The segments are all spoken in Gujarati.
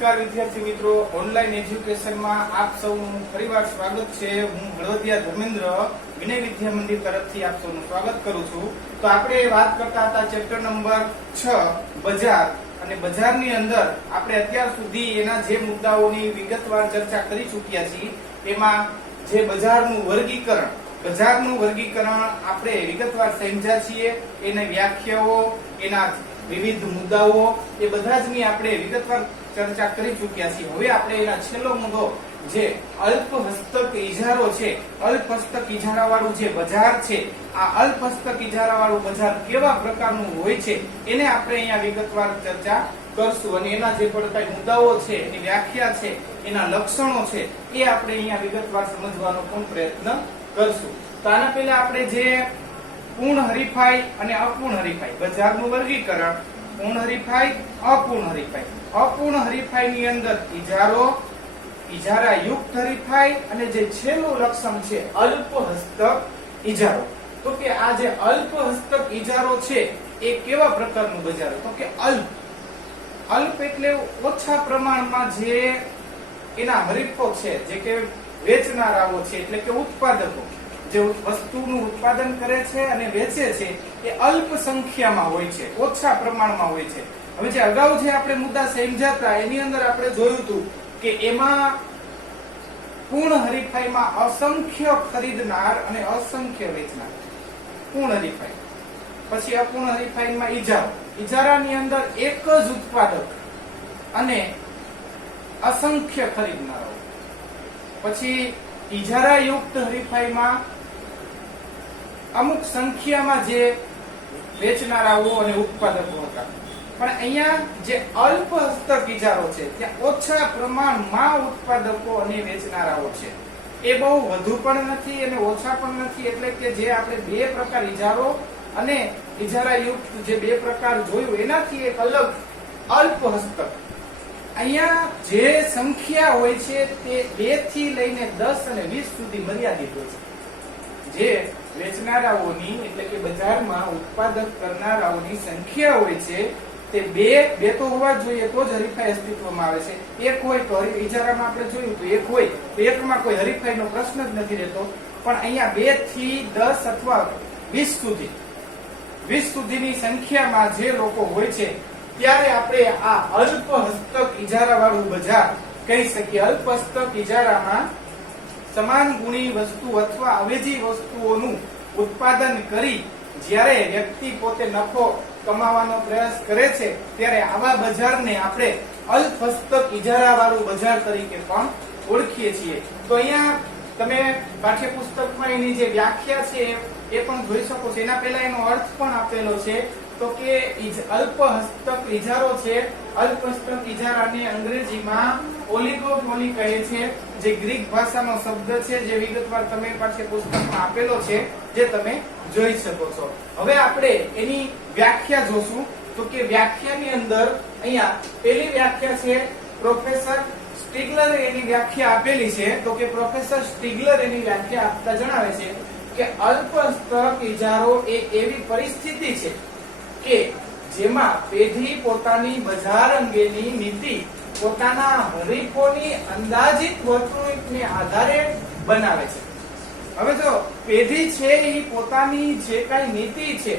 નમસ્કાર વિદ્યાર્થી મિત્રો, ઓનલાઈન એજ્યુકેશનમાં આપ સૌનું ફરીવાર સ્વાગત છે। હું હળવદિયા ધર્મેન્દ્ર વિનય વિદ્યા મંદિર તરફથી આપ સૌનું સ્વાગત કરું છું। તો આપણે વાત કરતા હતા ચેપ્ટર નંબર 6 બજાર, અને બજારની અંદર આપણે અત્યાર સુધી એના જે મુદ્દાઓની વિગતવાર ચર્ચા કરી ચૂક્યા છીએ એમાં જે બજારનું વર્ગીકરણ આપણે વિગતવાર સમજ્યા છીએ। એની વ્યાખ્યાઓ, એના વિવિધ મુદ્દાઓ એ બધા જ ની આપણે વિગતવાર ચર્ચા કરી ચૂક્યા છીએ। હવે આપણે એના છેલ્લો મુદ્દો જે અલ્પ હસ્તક ઇજારો છે, અલ્પ હસ્તક ઇજારા વાળું જે બજાર છે, આ અલ્પ હસ્તક ઇજારા વાળું બજાર કેવા પ્રકારનું હોય છે એને આપણે અહીંયા વિગતવાર ચર્ચા કરશું, અને એના જે પણ કઈ મુદ્દાઓ છે, એની વ્યાખ્યા છે, એના લક્ષણો છે એ આપણે અહીંયા વિગતવાર સમજવાનો પણ પ્રયત્ન કરશું। તો આના પહેલા આપણે જે પૂર્ણ હરીફાઈ અને અપૂર્ણ હરીફાઈ, બજારનું વર્ગીકરણ, પૂર્ણ હરીફાઈ, અપૂર્ણ હરીફાઈ। અપૂર્ણ હરીફાઈ ની અંદર ઇજારો, ઇજારા યુક્ત હરીફાઈ, અને જે છેલ્લું લક્ષણ છે અલ્પ હસ્તક ઇજારો। તો કે આ જે અલ્પ હસ્તક ઇજારો છે એ કેવા પ્રકારનું બજાર? તો કે અલ્પ એટલે ઓછા પ્રમાણમાં જે એના હરીફો છે, જે કે વેચનારાઓ છે, એટલે કે ઉત્પાદકો જે વસ્તુનું ઉત્પાદન કરે છે અને વેચે છે એ અલ્પ સંખ્યામાં હોય છે, ઓછા પ્રમાણમાં હોય છે। હવે જે અગાઉ જે આપણે મુદ્દા સમજાતા એની અંદર આપણે જોયું હતું કે એમાં પૂર્ણ હરીફાઈમાં અસંખ્ય ખરીદનાર અને અસંખ્ય વેચનાર, પૂર્ણ હરીફાઈ। પછી અપૂર્ણ હરીફાઈમાં ઇજારાની અંદર એક જ ઉત્પાદક અને અસંખ્ય ખરીદનારો। પછી ઇજારા યુક્ત હરીફાઈમાં અમુક સંખ્યામાં જે વેચનારાઓ અને ઉત્પાદકો હતા, પણ અહીંયા જે અલ્પ હસ્તક ઇજારો છે ત્યાં ઓછા પ્રમાણમાં ઉત્પાદકો અને વેચનારાઓ છે। એ બહુ વધુ પણ નથી અને ઓછા પણ નથી, એટલે કે જે આપણે બે પ્રકાર ઇજારો અને ઇજારા યુક્ત જે બે પ્રકાર જોયું એનાથી એક અલગ અલ્પ હસ્તક। અહીંયા જે સંખ્યા હોય છે તે 2 થી લઈને 10 અને 20 સુધી મર્યાદિત હોય છે। જે વેચનારાઓની એટલે કે બજારમાં ઉત્પાદક કરનારાઓની સંખ્યા હોય છે તે બે તો હોવા જોઈએ તો જ હરીફાઈ અસ્તિત્વમાં આવે છે। એક હોય તો ઇજારામાં આપણે જોયું તો એક હોય તો એકમાં કોઈ હરીફાઈનો પ્રશ્ન જ નથી રહેતો, પણ અહીંયા 2 થી 10 અથવા 20 સુધીની સંખ્યામાં જે લોકો હોય છે ત્યારે આપણે આ અલ્પ હસ્તક ઇજારા વાળું બજાર કહી શકીએ। અલ્પ હસ્તક ઇજારામાં સમાન ગુણી વસ્તુ અથવા અવેજી વસ્તુઓનું ઉત્પાદન કરી જ્યારે વ્યક્તિ પોતે નફો કમાવાનો પ્રયાસ કરે છે ત્યારે આવા બજારને આપણે અલ્પ હસ્તક ઇજારા વાળું બજાર તરીકે પણ ઓળખીએ છીએ। તો અહીંયા તમે પાઠ્યપુસ્તકમાં એની જે વ્યાખ્યા છે એ પણ જોઈ શકો છો। એના પહેલા એનો અર્થ પણ આપેલો છે, તો કે અલ્પ હસ્તક ઇજારો છે, અલ્પ હસ્તક ઇજારાને અંગ્રેજીમાં ઓલિગોપોલી કહે છે, જે ગ્રીક ભાષાનો શબ્દ છે, જે વિગતવાર તમે પાઠ્યપુસ્તકમાં આપેલો છે, જે તમે જોઈ શકો છો। હવે આપણે એની વ્યાખ્યા જોશું। તો કે વ્યાખ્યાની અંદર અહીંયા પહેલી વ્યાખ્યા છે પ્રોફેસર સ્ટીગલર એની વ્યાખ્યા આપેલી છે। તો કે પ્રોફેસર સ્ટીગલર એની વ્યાખ્યા આપતા જણાવે છે કે અલ્પ હસ્તક ઇજારો એ એવી પરિસ્થિતિ છે કે જેમાં પેઢી પોતાની બજાર અંગેની નીતિ પોતાના હરીફોની અંદાજિત વર્તણૂકને આધારે બનાવે છે। હવે જો પેઢી છે એ પોતાની જે કાંઈ નીતિ છે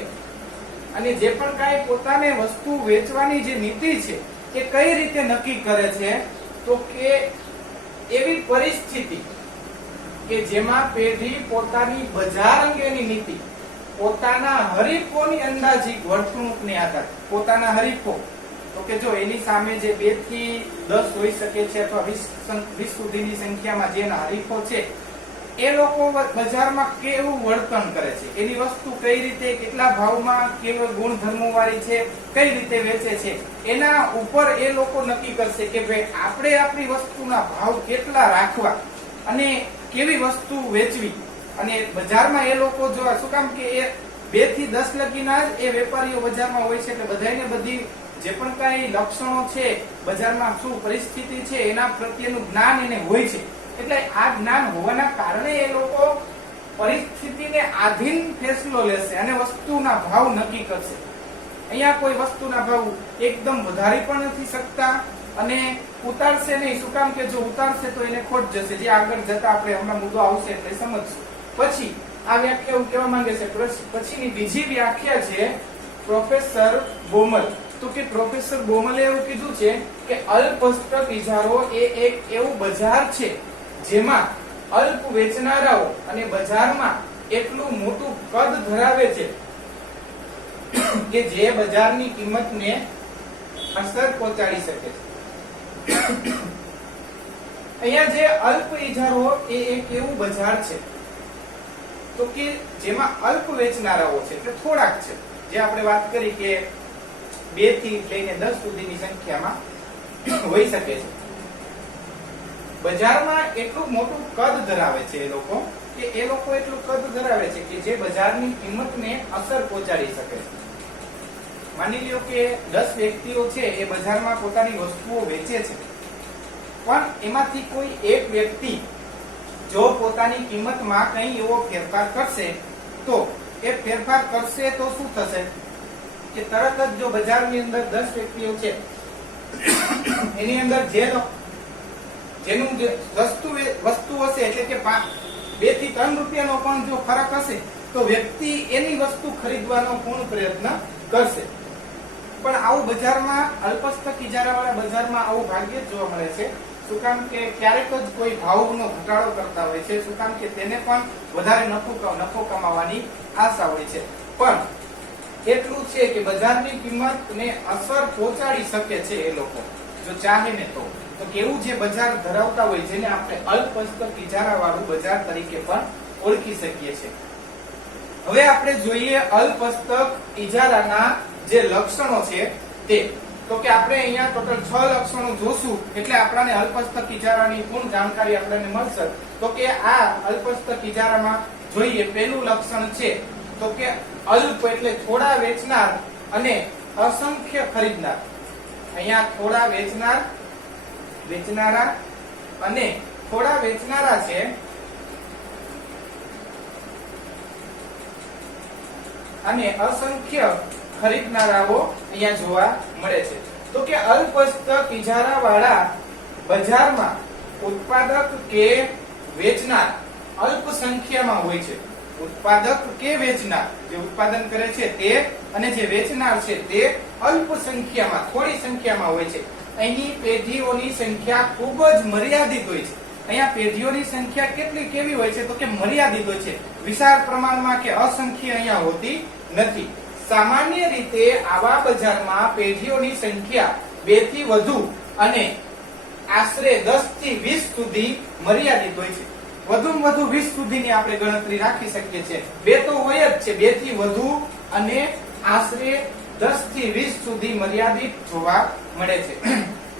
અને જે પણ કાંઈ પોતાને વસ્તુ વેચવાની જે નીતિ છે એ કઈ રીતે નક્કી કરે છે? તો કે એવી પરિસ્થિતિ કે જેમાં પેઢી પોતાની બજાર અંગેની નીતિ પોતાના હરીફોની અંદાજિત વર્તણૂકને આધારે, પોતાના હરીફો તો કે જો એની સામે જે 2 થી 10 હોઈ શકે છે અથવા 20 સુધીની સંખ્યામાં જેના હરીફો છે એ લોકો બજારમાં કેવું વર્તન કરે છે, એની વસ્તુ કઈ રીતે, કેટલા ભાવમાં, કેવા ગુણધર્મો વાળી છે, કઈ રીતે વેચે છે, એના ઉપર એ લોકો નક્કી કરશે કે ભાઈ આપણે આપણી વસ્તુના ભાવ કેટલા રાખવા અને કેવી વસ્તુ વેચવી। અને બજારમાં એ લોકો જો શું કામ કે એ 2 થી 10 લગીના જ એ વેપારીઓ બજારમાં હોય છે, એટલે બધાને બધી જે પણ કઈ લક્ષણો છે બજારમાં શું પરિસ્થિતિ છે એના પ્રત્યેનું જ્ઞાન એને હોય છે। એટલે આ જ્ઞાન હોવાના કારણે એ લોકો પરિસ્થિતિને આધીન ફેસલો લેશે અને વસ્તુના ભાવ નક્કી કરશે। અહીંયા કોઈ વસ્તુના ભાવ એકદમ વધારી પણ નથી શકતા અને ઉતારશે નહીં. શું કામ કે જો ઉતારશે તો એને ખોટ જશે, જે આગળ જતા આપણે હમણાં મુદ્દો આવશે એટલે સમજશું. પછી આ વ્યાખ્યા એવું કહેવા માંગે છે. પછીની બીજી વ્યાખ્યા છે પ્રોફેસર બોમલ. તો કે પ્રોફેસર બોમલે એવું કીધું છે કે અલ્પસ્તક ઇજારો એ એક એવું બજાર છે જેમાં અલ્પ વેચનારાઓ અને બજારમાં એટલું મોટું કદ ધરાવે છે કે જે બજારની કિંમતને અસર પહોંચાડી શકે છે. અહીંયા જે અલ્પ ઇજારો એ એક એવું બજાર છે તો કે જેમાં અલ્પ વેચનારાઓ છે એટલે થોડાક છે, જે આપણે વાત કરી કે 2 થી લઈને 10 સુધીની સંખ્યામાં હોઈ શકે છે. બજારમાં એટલું મોટું કદ ધરાવે છે એ લોકો એટલું કદ ધરાવે છે કે જે બજારની કિંમતને અસર પહોંચાડી શકે છે. માની લ્યો કે 10 વ્યક્તિઓ છે એ બજારમાં પોતાની વસ્તુઓ વેચે છે, પણ એમાંથી કોઈ એક વ્યક્તિ જો પોતાની કિંમતમાં કંઈ એવો ફેરફાર કરશે તો એ ફેરફાર કરશે તો શું થશે કે તરત જ જો બજારની અંદર 10 વ્યક્તિઓ છે એની અંદર જેનું જે વસ્તુ હશે એટલે કે 2 થી 3 રૂપિયાનો પણ જો ફરક હશે તો વ્યક્તિ એની વસ્તુ ખરીદવાનો પૂર્ણ પ્રયત્ન કરશે. પણ આવું બજારમાં અલ્પસ્તક ઇજારાવાળા બજારમાં આવું ભાગ્યે જ જોવા મળે છે. શું કામ કે ક્યારેક જ કોઈ ભાવનો ઘટાડો કરતા હોય છે. શું કામ કે તેને પણ વધારે નફો કમાવાની આશા હોય છે. પણ એટલું છે કે બજારની કિંમતને અસર પહોંચાડી શકે છે એ લોકો જો ચાહે ને તો કેવું જે બજાર ધરાવતા હોય જેને આપણે અલ્પસ્તક ઇજારાવાળું બજાર તરીકે પણ ઓળખી શકીએ છીએ. હવે આપણે જોઈએ અલ્પસ્તક ઇજારાના જે લક્ષણો છે તે. તો કે આપણે અહીંયા ટોટલ 6 લક્ષણો જોશું એટલે આપણને અલ્પસ્તક ઇજારાની પૂર્ણ જાણકારી આપણને મળશે. તો કે આ અલ્પસ્તક ઇજારામાં જોઈએ પહેલું લક્ષણ છે તો કે અલ્પ એટલે થોડા વેચનાર અને અસંખ્ય ખરીદનાર. અહીંયા થોડા વેચનારા અને થોડા વેચનારા છે અને અસંખ્ય ખરીદનારાઓ અહીંયા જોવા મળે છે. તો કે અલ્પસ્તક ઇજારાવાળા બજારમાં ઉત્પાદક કે વેચનાર અલ્પ સંખ્યામાં હોય છે. ઉત્પાદક કે વેચનાર જે ઉત્પાદન કરે છે તે અને જે વેચનાર છે તે અલ્પ સંખ્યામાં થોડી સંખ્યામાં હોય છે. અહીં પેઢીઓની સંખ્યા ખૂબ જ મર્યાદિત હોય છે. અહીંયા પેઢીઓની સંખ્યા કેવી હોય છે તો કે મર્યાદિત હોય છે. વિશાળ પ્રમાણમાં કે અસંખ્ય અહીંયા હોતી નથી. સામાન્ય રીતે આવા બજારમાં પેઢીઓની સંખ્યા 2 થી વધુ અને આશરે 10 થી 20 સુધી મર્યાદિત હોય છે. વધુમાં વધુ 20 સુધીની આપણે ગણતરી રાખી શકીએ છીએ. 2 તો હોય જ છે, 2 થી વધુ અને આશરે 10 થી 20 સુધી મર્યાદિત જોવા મળે છે.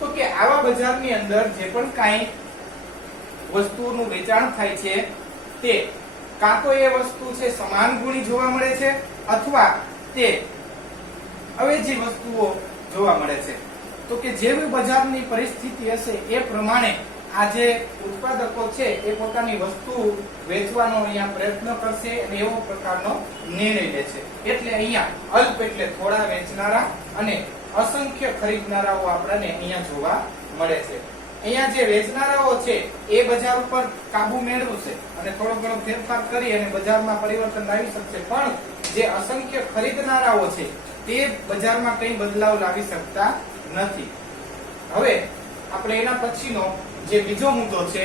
તો કે આવા બજારની અંદર જે પણ કાંઈ વસ્તુનું વેચાણ થાય છે તે કાં તો એ વસ્તુ છે સમાન ગુણી જોવા મળે છે અથવા તે અવેજી વસ્તુઓ જોવા મળે છે. તો કે જેવી બજારની પરિસ્થિતિ હશે એ પ્રમાણે આ જે ઉત્પાદકો છે એ પોતાની વસ્તુ વેચવાનો અહીંયા પ્રયત્ન કરશે અને એવો પ્રકારનો નિર્ણય લે છે. એટલે અહીંયા અલ્પ એટલે થોડા વેચનારા અને અસંખ્ય ખરીદનારાઓ આપણને અહીંયા જોવા મળે છે. અહીંયા જે વેચનારાઓ છે એ બજાર ઉપર કાબુ મેળવશે અને થોડો ઘણો ફેરફાર કરી અને બજારમાં પરિવર્તન લાવી શકશે. પણ જે અસંખ્ય ખરીદનારાઓ છે તે બજારમાં કંઈ બદલાવ લાવી શકતા નથી. હવે આપણે એના પછીનો જે બીજો મુદ્દો છે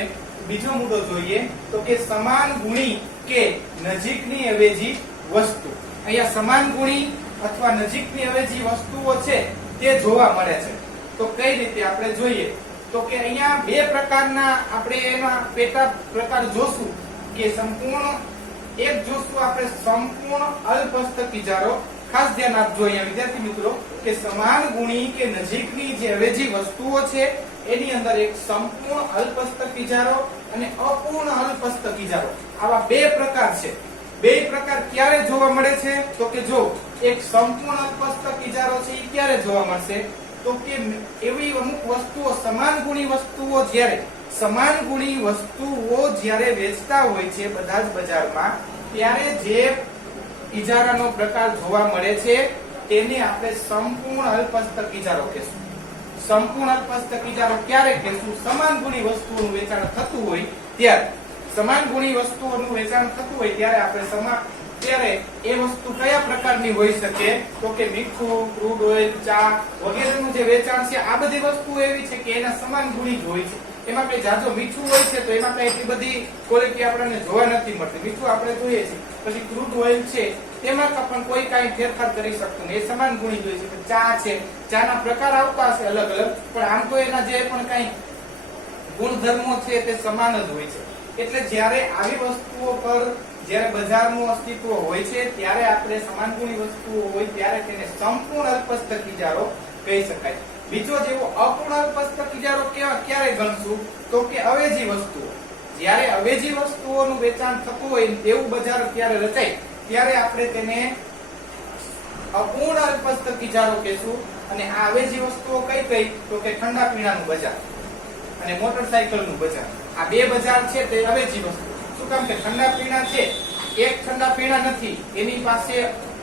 બીજો મુદ્દો જોઈએ તો કે સમાન ગુણી કે નજીકની અવેજી વસ્તુ. અહીંયા સમાન ગુણી અથવા નજીકની અવેજી વસ્તુઓ છે તે જોવા મળે છે. તો કઈ રીતે આપણે જોઈએ તો કે અહીંયા 2 પ્રકારના આપણે એમાં પેટા પ્રકાર જોશું કે સંપૂર્ણ એક જોશું આપણે સંપૂર્ણ અલ્પસ્તક ઇજારો. ખાસ ધ્યાન આપજો અહીંયા વિદ્યાર્થી મિત્રો કે સમાન ગુણી કે નજીકની જે અવેજી વસ્તુઓ છે એની અંદર એક સંપૂર્ણ અલ્પસ્તક ઇજારો અને અપૂર્ણ અલ્પસ્તક ઇજારો આવા 2 પ્રકાર છે. 2 પ્રકાર ક્યારે જોવા મળે છે તો કે જો એક સંપૂર્ણ અલ્પસ્તક ઇજારો છે એ ક્યારે જોવા મળશે તો કે એવી અમુક વસ્તુઓ સમાન ગુણી વસ્તુઓ જ્યારે વેચતા હોય છે બધા જ બજારમાં ત્યારે જે ઇજારાનો પ્રકાર જોવા મળે છે તેને આપણે સંપૂર્ણ અલ્પસ્તક ઇજારો કહીશું. સંપૂર્ણ અલ્પસ્તક ઇજારો ક્યારે કહેશું? સમાન ગુણી વસ્તુઓનું વેચાણ થતું હોય ત્યારે. સમાન ગુણી વસ્તુઓનું વેચાણ થતું હોય ત્યારે આપણે ત્યારે એ વસ્તુ કયા પ્રકારની હોઈ શકે? તો કે મીઠું, ક્રૂડ ઓઇલ, ચા વગેરેનું જે વેચાણ છે આ બધી વસ્તુઓ એવી છે કે એના સમાન ગુણી જ હોય છે. એમાં કઈ જાજો મીઠું હોય છે તો એમાં કઈ એટલી બધી ક્વોલિટી આપણને જોવા નથી મળતી. મીઠું આપણે જોઈએ છીએ. પછી ક્રૂડ ઓઇલ છે તેમાં પણ કોઈ કાંઈ ફેરફાર કરી શકતું નહીં, એ સમાન ગુણી જ હોય છે. ચા છે, ચાના પ્રકાર આવતા હશે અલગ અલગ, પણ આમ તો એના જે પણ કાંઈ ગુણધર્મો છે તે સમાન જ હોય છે. એટલે જ્યારે આવી વસ્તુઓ પર જ્યારે બજારનું અસ્તિત્વ હોય છે ત્યારે આપણે સમાન ગુણી વસ્તુઓ હોય ત્યારે તેને સંપૂર્ણ અલ્પસ્તક ઇજારો કહી શકાય. બીજો જેવો અપૂર્ણ અલ્પસ્તક ઇજારો ક્યારે ગણશું? તો કે અવેજી વસ્તુઓ. જ્યારે અવેજી વસ્તુઓનું વેચાણ થતું હોય તેવું બજાર ત્યારે રચાય ત્યારે આપણે તેને અપૂર્ણ અલ્પસ્તક ઇજારો કહેશું. અને આ અવેજી વસ્તુઓ કઈ કઈ? તો કે ઠંડા પીણાનું બજાર અને મોટરસાયકલનું બજાર. આ બે બજાર છે તે અવેજી વસ્તુ. શું કામ કે ઠંડા પીણા છે, એક ઠંડા પીણા નથી, એની પાસે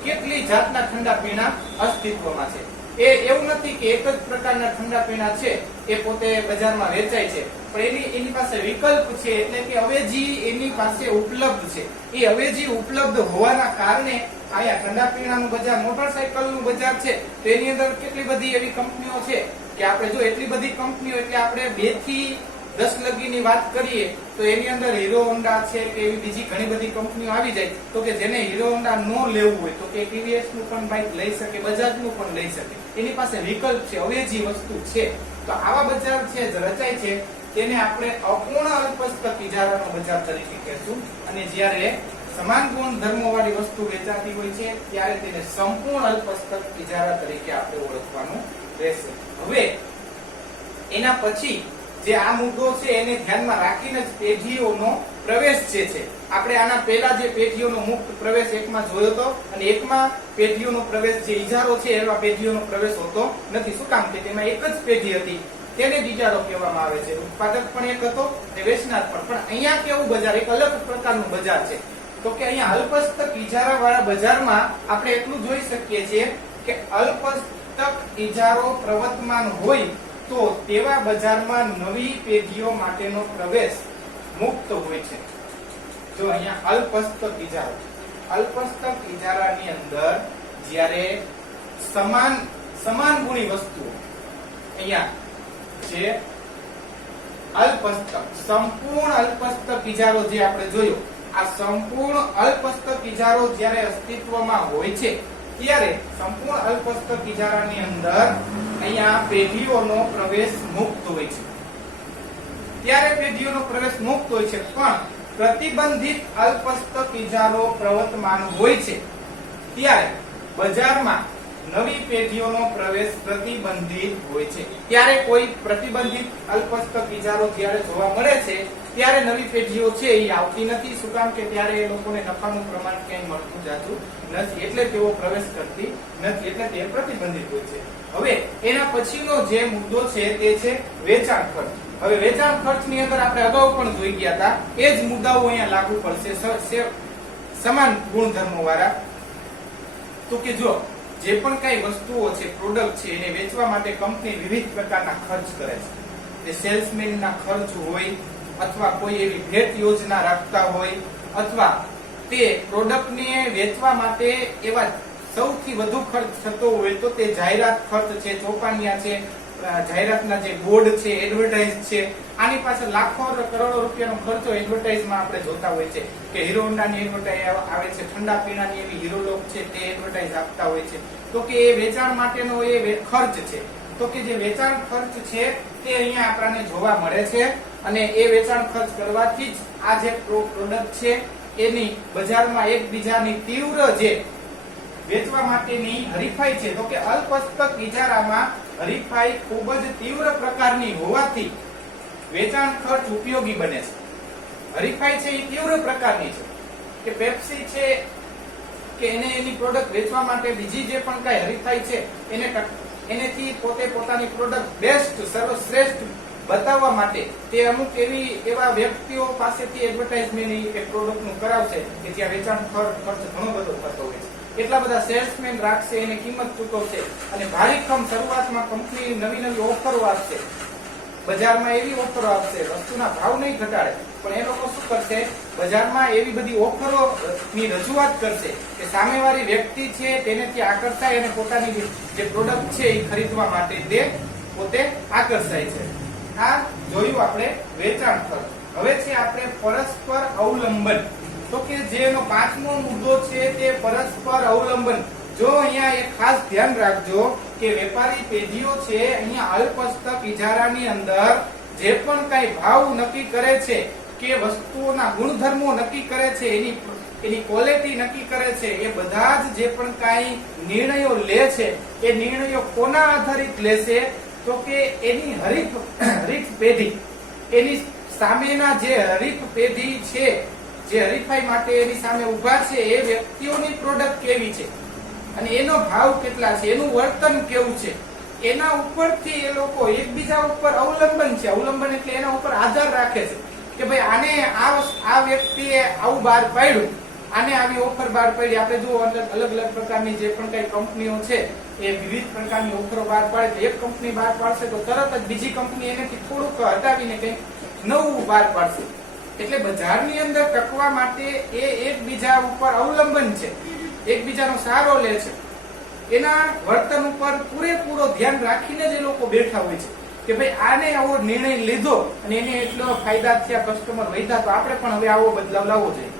કેટલી જાતના ઠંડા પીણા અસ્તિત્વમાં છે. એ એવું નથી કે એક જ પ્રકારના ઠંડા પીણા છે એ પોતે બજારમાં વેચાય છે, પણ એની પાસે વિકલ્પ છે, એટલે કે અવેજી એની પાસે ઉપલબ્ધ છે. એ અવેજી ઉપલબ્ધ હોવાના કારણે આયા ઠંડા પીણાનું બજાર, મોટરસાયકલનું બજાર છે તો એની અંદર કેટલી બધી એવી કંપનીઓ છે કે આપણે જો એટલી બધી કંપનીઓ એટલે આપણે 2 થી 10 લગીની વાત કરીએ તો એની અંદર હીરો હોન્ડા છે કે એવી બીજી ઘણી બધી કંપનીઓ આવી જાય તો કે જેને હીરો હોન્ડા ન લેવું હોય તો કે ટીવીએસ નું પણ બાઇક લઈ શકે, બજાજ નું પણ લઈ શકે. એની પાસે વિકલ્પ છે, અવેજી વસ્તુ છે. તો આવા બજાર છે રચાય છે તેને આપણે અપૂર્ણ અલ્પસ્તક ઇજારાનો બજાર તરીકે કહેશું. અને જ્યારે સમાન ગુણધર્મો વાળી વસ્તુ વેચાતી હોય છે ત્યારે તેને સંપૂર્ણ અલ્પસ્તક ઇજારા તરીકે આપણે ઓળખવાનું રહેશે. હવે એના પછી જે આ મુદ્દો છે એને ધ્યાનમાં રાખીને જ પેઢીઓનો પ્રવેશ જે છે, આપણે આના પહેલા જે પેઢીઓનો મુક્ત પ્રવેશ એકમાં જોયો હતો અને એકમાં પેઢીઓનો પ્રવેશ જે ઇજારો છે એવા પેઢીઓનો પ્રવેશ હોતો નથી. શું કામ કે તેમાં એક જ પેઢી હતી, તેને જ ઇજારો કહેવામાં આવે છે. ઉત્પાદક પણ એક હતો અને વેચનાર પણ અહીંયા કેવું બજાર, એક અલગ પ્રકારનું બજાર છે. તો કે અહીંયા અલ્પસ્તક ઇજારા વાળા બજારમાં આપણે એટલું જોઈ શકીએ છીએ કે અલ્પસ્તક ઇજારો પ્રવર્તમાન હોય તો તેવા બજારમાં નવી પેઢીઓ માટેનો પ્રવેશ મુક્ત હોય છે. જો અહીંયા અલ્પસ્તક ઇજારાની અંદર જ્યારે સમાન ગુણી વસ્તુઓ, અહીંયા જે અલ્પસ્તક સંપૂર્ણ અલ્પસ્તક ઇજારો જે આપણે જોયો, આ સંપૂર્ણ અલ્પસ્તક ઇજારો જ્યારે અસ્તિત્વમાં હોય છે ત્યારે સંપૂર્ણ અલ્પસ્તક ઇજારાની અંદર અહીંયા પેઢીઓનો પ્રવેશ મુક્ત હોય છે. ત્યારે પેઢીઓનો પ્રવેશ મુક્ત હોય છે, પણ પ્રતિબંધિત અલ્પસ્તક ઇજારો પ્રવર્તમાન હોય છે ત્યારે બજારમાં નવી પેઢીઓનો પ્રવેશ પ્રતિબંધિત હોય છે. ત્યારે કોઈ પ્રતિબંધિત અલ્પસ્તક ઇજારો જ્યારે જોવા મળે છે ત્યારે નવી પેઢીઓ છે એ આવતી નથી. શું કામ કે ત્યારે એ લોકોને નફાનું પ્રમાણ ક્યાંય મળતું જતું નથી, એટલે તેઓ પ્રવેશ કરતી નથી, એટલે તે પ્રતિબંધિત હોય છે. હવે એના પછીનો જે મુદ્દો છે તે છે વેચાણ ખર્ચ. હવે વેચાણ ખર્ચની અંદર આપણે અગાઉ પણ જોઈ ગયા હતા, એ જ મુદ્દાઓ અહીંયા લાગુ પડશે સમાન ગુણધર્મો વાળા. તો કે જો જે પણ કઈ વસ્તુઓ છે, પ્રોડક્ટ છે, એને વેચવા માટે કંપની વિવિધ પ્રકારના ખર્ચ કરે છે. તે સેલ્સમેનના ખર્ચ હોય, અથવા કોઈ એવી ભેટ યોજના રાખતા હોય, અથવા તે પ્રોડક્ટને વેચવા માટે એવા સૌથી વધુ ખર્ચ થતો હોય તો તે જાહેરાત ખર્ચ છે, ચોપાનિયા છે, જાહેરાતના જે બોર્ડ છે, એડવર્ટાઇઝ છે. આની પાસે લાખો કરોડો રૂપિયાનો ખર્ચો એડવર્ટાઇઝમાં આપણે જોતા હોય છે કે હીરો હોન્ડાની એડવર્ટાઇઝ આવે છે, ઠંડા પીણાની એવી હીરોલોક છે તે એડવર્ટાઇઝ આપતા હોય છે. તો કે એ વેચાણ માટેનો એ ખર્ચ છે. તો કે જે વેચાણ ખર્ચ છે તે અહીંયા આપણને જોવા મળે છે અને એ વેચાણ ખર્ચ કરવાથી જ આ જે પ્રોડક્ટ છે એની બજારમાં એકબીજાની તીવ્ર જે વેચવા માટેની હરીફાઈ છે. તો કે અલ્પસ્તક ઇજારામાં હરીફાઈ ખૂબ જ તીવ્ર પ્રકારની હોવાથી વેચાણ ખર્ચ ઉપયોગી બને છે. હરીફાઈ છે એ તીવ્ર પ્રકારની છે કે પેપ્સી છે કે એને એની પ્રોડક્ટ વેચવા માટે બીજી જે પણ કઈ હરીફાઈ છે એનેથી પોતે પોતાની પ્રોડક્ટ બેસ્ટ, સર્વશ્રેષ્ઠ બતાવવા માટે તે અમુક એવા વ્યક્તિઓ પાસેથી એડવર્ટાઇઝમેન્ટ એ પ્રોડક્ટનું કરાવશે કે જ્યાં વેચાણ ખર્ચ ઘણો બધો થતો હોય છે. એટલા બધા સેલ્સમેન રાખશે, એને કિંમત ચૂકવશે અને ભારીખમ શરૂઆતમાં કંપની નવી નવી ઓફરો આપશે, બજારમાં એવી ઓફરો આપશે, વસ્તુના ભાવ નહીં ઘટાડે, પણ એ લોકો શું કરશે, બજારમાં એવી બધી ઓફરો ની રજૂઆત કરશે કે સામેવાળી વ્યક્તિ છે તેનેથી આકર્ષાય અને પોતાની જે પ્રોડક્ટ છે એ ખરીદવા માટે તે પોતે આકર્ષાય છે. આ જોયું આપણે વેચાણ ખર્ચ. હવે છે આપણે પરસ્પર અવલંબન. તો કે જેનો પાંચમો મુદ્દો છે તે પરસ્પર અવલંબન. જો અહીંયા એક ખાસ ધ્યાન રાખજો કે વેપારી પેઢીઓ છે અહીંયા અલ્પસ્તક ઇજારાની અંદર જે પણ કઈ ભાવ નક્કી કરે છે કે વસ્તુઓના ગુણધર્મો નક્કી કરે છે, એની ક્વોલિટી નક્કી કરે છે, એ બધા જ જે પણ કઈ નિર્ણયો લે છે એ નિર્ણયો કોના આધારિત લેશે, તો કે એની હરીફ પેઢી, એની સામેના જે હરીફ પેઢી છે, જે હરીફાઈ માટે એની સામે ઉભા છે એ વ્યક્તિઓની પ્રોડક્ટ કેવી છે અને એનો ભાવ કેટલા છે, એનું વર્તન કેવું છે, એના ઉપરથી એ લોકો એકબીજા ઉપર અવલંબન છે. અવલંબન એટલે એના ઉપર આધાર રાખે છે કે ભાઈ આને આ વ્યક્તિએ આવું બહાર પાડ્યું, આને આવી ઓફર બહાર પાડી. આપણે જો અલગ અલગ પ્રકારની જે પણ કઈ કંપનીઓ છે એ વિવિધ પ્રકારની ઓફરો બહાર પાડે. એક કંપની બહાર પાડશે તો તરત જ બીજી કંપની એનાથી થોડુંક હટાવીને કંઈક નવું બહાર પાડશે. એટલે બજારની અંદર ટકવા માટે એ એકબીજા ઉપર અવલંબન છે, એકબીજાનો સહારો લે છે, એના વર્તન ઉપર પૂરેપૂરો ધ્યાન રાખીને જ એ લોકો બેઠા હોય છે કે ભાઈ આને આવો નિર્ણય લીધો અને એને એટલો ફાયદા થયા, કસ્ટમર વધ્યા, તો આપણે પણ હવે આવો બદલાવ લાવવો જોઈએ.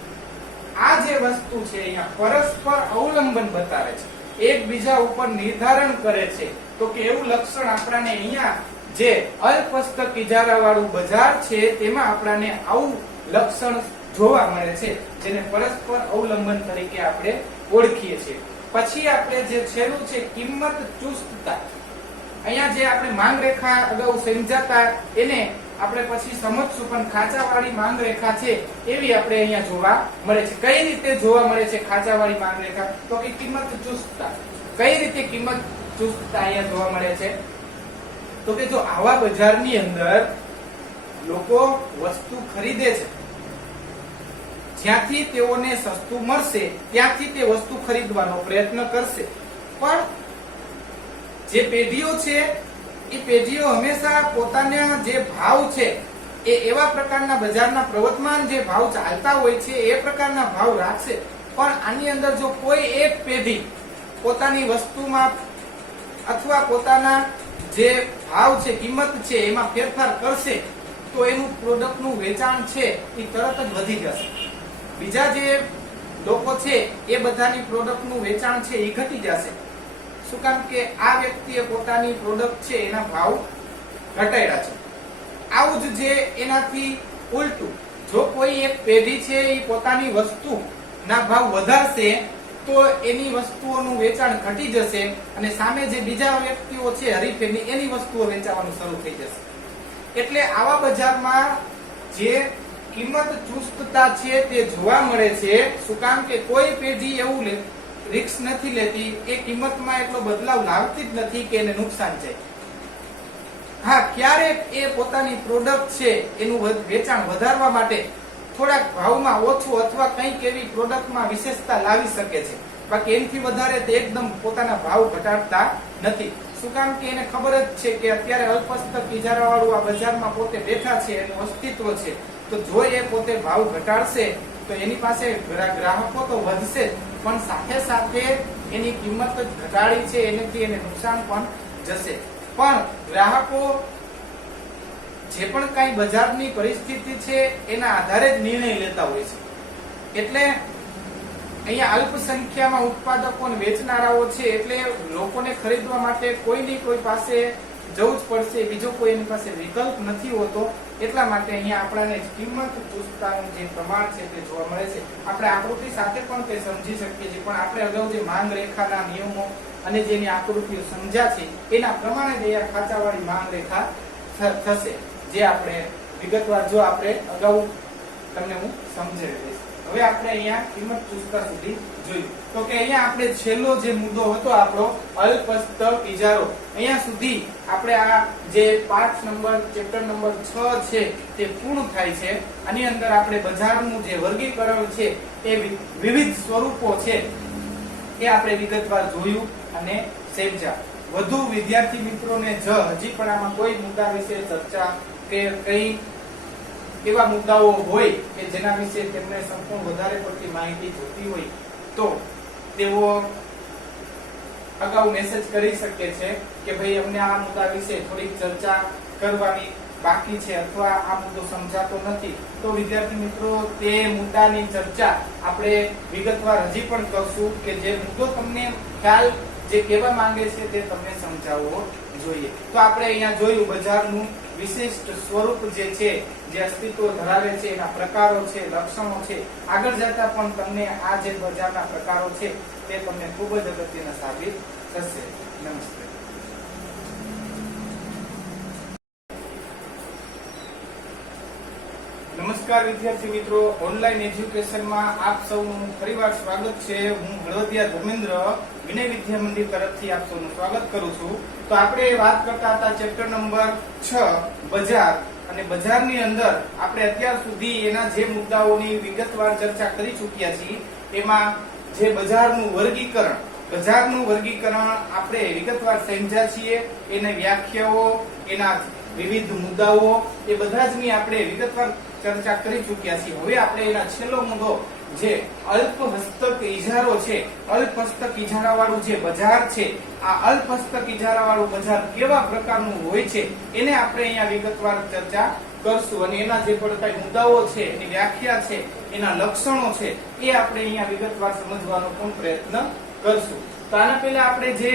આ જે વસ્તુ છે અહીંયા પરસ્પર અવલંબન બતાવે છે, એકબીજા ઉપર નિર્ધારણ કરે છે. તો કે એવું લક્ષણ આપણાને અહીંયા જે અલ્પસ્તક ઇજારા વાળું બજાર છે તેમાં આપણાને આવું લક્ષણ જોવા મળે છે, જેને પરસ્પર અવલંબન તરીકે આપણે ઓળખીએ છીએ. પછી આપણે જે છેલ્લું છે કિંમત ચુસ્તતા. અહીંયા જે આપણે માંગ રેખા અગાઉ સમજાતા એને આપણે પછી સમજશું, પણ ખાંચાવાળી માંગ રેખા છે એવી આપણે અહીંયા જોવા મળે છે. કઈ રીતે જોવા મળે છે ખાંચાવાળી માંગ રેખા? તો કે કિંમત ચુસ્તતા. કઈ રીતે કિંમત ચુસ્તતા અહીંયા જોવા મળે છે? તો કે જો આવા બજારની અંદર લોકો વસ્તુ ખરીદે છે, જ્યાંથી તેઓને સસ્તું મળશે ત્યાંથી તે વસ્તુ ખરીદવાનો પ્રયત્ન કરશે, પણ જે પેઢીઓ છે એ પેઢીઓ હંમેશા પોતાના જે ભાવ છે એ એવા પ્રકારના બજારના પ્રવર્તમાન જે ભાવ ચાલતા હોય છે એ પ્રકારના ભાવ રાખશે. પણ આની અંદર જો કોઈ એક પેઢી પોતાની વસ્તુમાં અથવા પોતાના જે ભાવ છે, કિંમત છે એમાં ફેરફાર કરશે તો એનું પ્રોડક્ટનું વેચાણ છે એ તરત જ વધી જશે. બીજા જે લોકો છે એ બધાની પ્રોડક્ટનું વેચાણ છે એ ઘટી જશે. શું કામ કે આ વ્યક્તિએ પોતાની પ્રોડક્ટ છે એના ભાવ ઘટાડ્યા છે. આવું જ જે એનાથી ઉલટું, જો કોઈ એક પેઢી છે એ પોતાની વસ્તુના ભાવ વધારશે તો એની વસ્તુઓનું વેચાણ ઘટી જશે અને સામે જે બીજા વ્યક્તિઓ છે હરીફેની, એની વસ્તુઓ વેચાવાનું શરૂ થઈ જશે. એટલે આવા બજારમાં જે કિંમત ચુસ્તતા છે તે જોવા મળે છે. શું કામ કે કોઈ પેઢી એવું રિસ્ક નથી લેતી, એ કિંમતમાં એટલો બદલાવ લાવતી જ નથી કે એને નુકસાન જાય. હા, ક્યારેક એ પોતાની પ્રોડક્ટ છે એનું વેચાણ વધારવા માટે થોડાક ભાવમાં ઓછું અથવા કંઈક એવી પ્રોડક્ટમાં વિશેષતા લાવી શકે છે, બાકી એનાથી વધારે તે એકદમ પોતાના ભાવ ઘટાડતા નથી. શું કામ કે એને ખબર જ છે કે અત્યારે અલ્પસ્તક ઇજારા વાળું આ બજારમાં પોતે બેઠા છે, એનું અસ્તિત્વ છે, તો જો એ પોતે ભાવ ઘટાડશે તો એની પાસે ગ્રાહકો તો વધશે, પણ સાથે સાથે એની કિંમત જ ઘટાડી છે એનાથી એને નુકસાન પણ જશે. પણ ગ્રાહકો જે પણ કઈ બજારની પરિસ્થિતિ છે એના આધારે જ નિર્ણય લેતા હોય છે. એટલે અહીંયા અલ્પ સંખ્યામાં ઉત્પાદકો અને વેચનારાઓ છે, એટલે લોકોને ખરીદવા માટે કોઈની કોઈ પાસે જવું જ પડશે, બીજો કોઈ એની પાસે વિકલ્પ નથી હોતો. એટલા માટે અહીંયા આપણાને કિંમત ચુસ્તતાનું જે પ્રમાણ છે તે જોવા મળે છે. આપણે આકૃતિ સાથે પણ તે સમજી શકીએ છીએ, પણ આપણે અગાઉ જે માંગ રેખાના નિયમો અને જેની આકૃતિઓ સમજ્યા છે એના પ્રમાણે જ અહીંયા ખાંચાવાળી માંગ રેખા થશે, જે આપણે વિગતવાર જો આપણે અગાઉ તમને હું સમજાવી દઈશ. હવે આપણે અહીંયા કિંમત ચુસ્તતા સુધી જોયું. તો કે અહીંયા આપણે છેલ્લો જે મુદ્દો હતો આપણો અલ્પસ્તક ઇજારો, અહીંયા સુધી આપણે આ જે પાઠ નંબર ચેપ્ટર નંબર 6 છે તે પૂર્ણ થાય છે. આની અંદર આપણે બજારનું જે વર્ગીકરણ છે એ વિવિધ સ્વરૂપો છે એ આપણે વિગતવાર જોયું અને સમજ્યા. વધુ વિદ્યાર્થી મિત્રોને હજી પણ આમાં કોઈ મુદ્દા વિશે ચર્ચા કે કઈ એવા મુદ્દાઓ હોય કે જેના વિશે તેમને સંપૂર્ણ વધારે પડતી માહિતી જોતી હોય તો તેઓ અગાઉ મેસેજ કરી શકે છે કે ભાઈ અમને આ મુદ્દા વિશે થોડીક ચર્ચા કરવાની બાકી છે અથવા આ મુદ્દો સમજાતો નથી. તો વિદ્યાર્થી મિત્રો તે મુદ્દાની ચર્ચા આપણે વિગતવાર હજી પણ કરશું કે જે મુદ્દો તમને ખ્યાલ જે કહેવા માંગે છે તે તમને સમજાવવો જોઈએ. તો આપણે અહીંયા જોયું બજારનું વિશિષ્ટ સ્વરૂપ જે છે, જે અસ્તિત્વ ધરાવે છે, એના પ્રકારો છે, લક્ષણો છે. આગળ જતા પણ તમને આ જે બજારના પ્રકારો છે તે તમને ખૂબ જ અગત્યના સાબિત થશે. નમસ્તે. નમસ્કાર વિદ્યાર્થી મિત્રો, ઓનલાઈન એજ્યુકેશનમાં આપ સૌનું ફરીવાર સ્વાગત છે. હું હળવદિયા ધર્મેન્દ્ર વિનય વિદ્યા મંદિર તરફથી આપ સૌનું સ્વાગત કરું છું. તો આપણે વાત કરતા હતા ચેપ્ટર નંબર 6 બજાર, અને બજારની અંદર આપણે અત્યાર સુધી એના જે મુદ્દાઓની વિગતવાર ચર્ચા કરી ચૂક્યા છીએ એમાં જે બજારનું વર્ગીકરણ આપણે વિગતવાર સમજ્યા છીએ. એની વ્યાખ્યાઓ, એના વિવિધ મુદ્દાઓ એ બધા જ ની આપણે વિગતવાર ચર્ચા કરી ચૂક્યા છીએ. હવે આપણે એના છેલ્લો મુદ્દો જે અલ્પ હસ્તક ઇજારો છે, અલ્પ હસ્તક ઇજારા વાળું જે બજાર છે, આ અલ્પ હસ્તક ઇજારા વાળું બજાર કેવા પ્રકારનું હોય છે એને આપણે અહીંયા વિગતવાર ચર્ચા કરશું. અને એના જે પણ કઈ મુદ્દાઓ છે, એની વ્યાખ્યા છે, એના લક્ષણો છે એ આપણે અહીંયા વિગતવાર સમજવાનો પણ પ્રયત્ન કરશું. તો આના પહેલા આપણે જે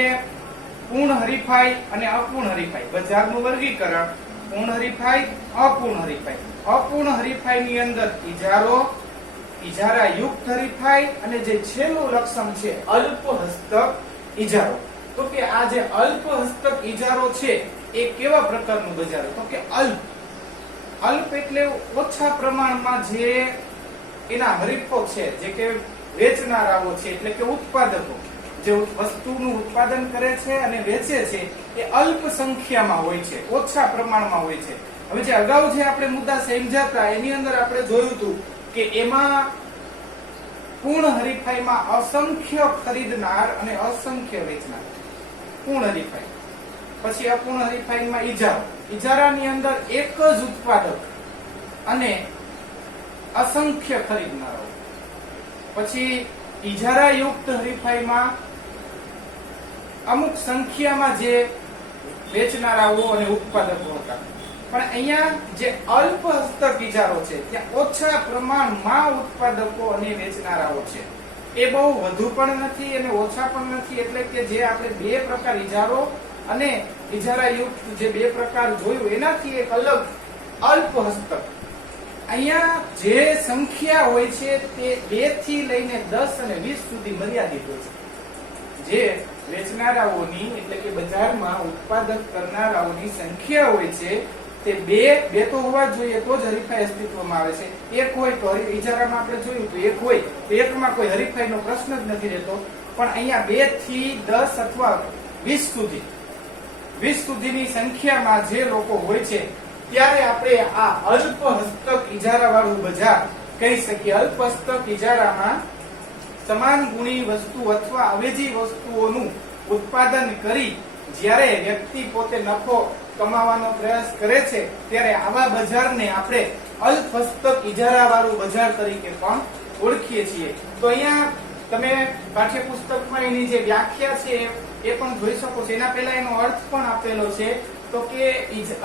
પૂર્ણ હરીફાઈ અને અપૂર્ણ હરીફાઈ, બજારનું વર્ગીકરણ, પૂર્ણ હરીફાઈ, અપૂર્ણ હરીફાઈ. અપૂર્ણ હરીફાઈ ની અંદર ઇજારો, ઇજારા યુક્ત હરીફાઈ અને જે છેલ્લું લક્ષણ છે અલ્પ હસ્તક ઇજારો. તો કે આ જે અલ્પ હસ્તક ઇજારો છે એ કેવા પ્રકારનું બજાર? તો કે અલ્પ એટલે ઓછા પ્રમાણમાં જે એના હરીફો છે, જે કે વેચનારાઓ છે, એટલે કે ઉત્પાદકો જે વસ્તુનું ઉત્પાદન કરે છે અને વેચે છે એ અલ્પ સંખ્યામાં હોય છે, ઓછા પ્રમાણમાં હોય છે. હવે જે અગાઉ જે આપણે મુદ્દા સમજાતા એની અંદર આપણે જોયું હતું કે એમાં પૂર્ણ હરીફાઈમાં અસંખ્ય ખરીદનાર અને અસંખ્ય વેચનાર, પૂર્ણ હરીફાઈ. પછી અપૂર્ણ હરીફાઈમાં ઇજારો, ઇજારાની અંદર એક જ ઉત્પાદક અને અસંખ્ય ખરીદનારો. પછી ઇજારા યુક્ત હરીફાઈમાં અમુક સંખ્યામાં જે વેચનારાઓ અને ઉત્પાદકો હતા. પણ અહીંયા જે અલ્પ હસ્તક ઇજારો છે ત્યાં ઓછા પ્રમાણમાં ઉત્પાદકો અને વેચનારાઓ છે. એ બહુ વધુ પણ નથી અને ઓછા પણ નથી. એટલે કે જે આપણે બે પ્રકાર ઇજારો અને ઇજારા યુક્ત જે બે પ્રકાર જોયું એનાથી એક અલગ અલ્પ હસ્તક. અહીંયા જે સંખ્યા હોય છે તે 2 થી લઈને 10 અને 20 સુધી મર્યાદિત હોય છે. જે વેચનારાઓની એટલે કે બજારમાં ઉત્પાદક કરનારાઓની સંખ્યા હોય છે તે બે તો હોવા જોઈએ તો જ હરીફાઈ અસ્તિત્વમાં આવે છે. એક હોય તો ઇજારામાં આપણે જોયું તો એક હોય તો એકમાં કોઈ હરીફાઈનો પ્રશ્ન જ નથી રહેતો. પણ અહીંયા 2 થી 10 અથવા 20 સુધીની સંખ્યામાં જે લોકો હોય છે ત્યારે આપણે આ અલ્પ હસ્તક ઇજારા વાળું બજાર કહી શકીએ. અલ્પ હસ્તક ઇજારામાં સમાન ગુણી વસ્તુ અથવા અવેજી વસ્તુઓનું ઉત્પાદન કરી જ્યારે વ્યક્તિ પોતે નફો કમાવાનો પ્રયાસ કરે છે ત્યારે આવા બજારને આપણે અલ્પ હસ્તક ઇજારા વાળું બજાર તરીકે પણ ઓળખીએ છીએ. તો અહીંયા તમે પાઠ્યપુસ્તકમાં એની જે વ્યાખ્યા છે એ પણ જોઈ શકો છો. એના પહેલા એનો અર્થ પણ આપેલો છે. તો કે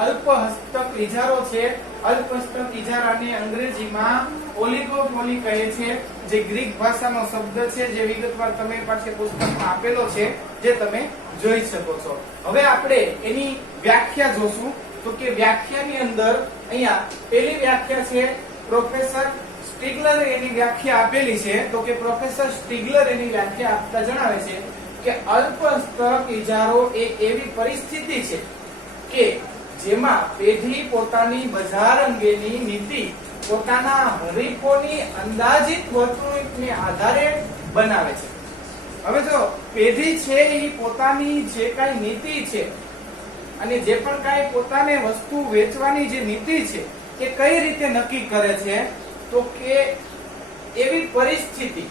અલ્પ હસ્તક ઇજારો છે, અલ્પ હસ્તક ઇજારાને અંગ્રેજીમાં ઓલિગોપોલી કહે છે, જે ગ્રીક ભાષાનો શબ્દ છે, જે વિગતવાર તમે પાઠ્યપુસ્તકમાં આપેલો છે, જે તમે જોઈ શકો છો. હવે આપણે એની વ્યાખ્યા જોશું. તો કે વ્યાખ્યાની અંદર અહીંયા પહેલી વ્યાખ્યા છે પ્રોફેસર સ્ટીગલર એની વ્યાખ્યા આપેલી છે. તો કે પ્રોફેસર સ્ટીગલર એની વ્યાખ્યા આપતા જણાવે છે કે અલ્પ હસ્તક ઇજારો એ એવી પરિસ્થિતિ છે કે જેમાં પેઢી પોતાની બજાર અંગેની નીતિ પોતાના હરીફોની અંદાજિત વર્તણૂકને આધારે બનાવે છે. હવે જો પેઢી છે એ પોતાની જે કાંઈ નીતિ છે અને જે પણ કાંઈ પોતાને વસ્તુ વેચવાની જે નીતિ છે એ કઈ રીતે નક્કી કરે છે? તો કે એવી પરિસ્થિતિ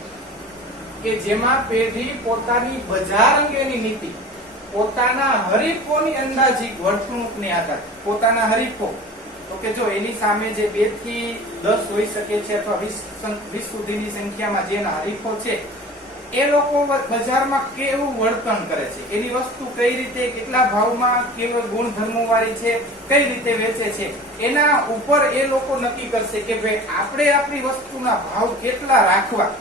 કે જેમાં પેઢી પોતાની બજાર અંગેની નીતિ, પોતાના હરીફોની અંદાજિત વર્તણૂકને આધારે, પોતાના હરીફો તો કે જો એની સામે જે 2 થી 10 હોઈ શકે છે અથવા 20 સુધીની સંખ્યામાં જેના હરીફો છે એ લોકો બજારમાં કેવું વર્તન કરે છે, એની વસ્તુ કઈ રીતે, કેટલા ભાવમાં, કેવા ગુણધર્મો વાળી છે, કઈ રીતે વેચે છે, એના ઉપર એ લોકો નક્કી કરશે કે ભાઈ આપણે આપણી વસ્તુના ભાવ કેટલા રાખવા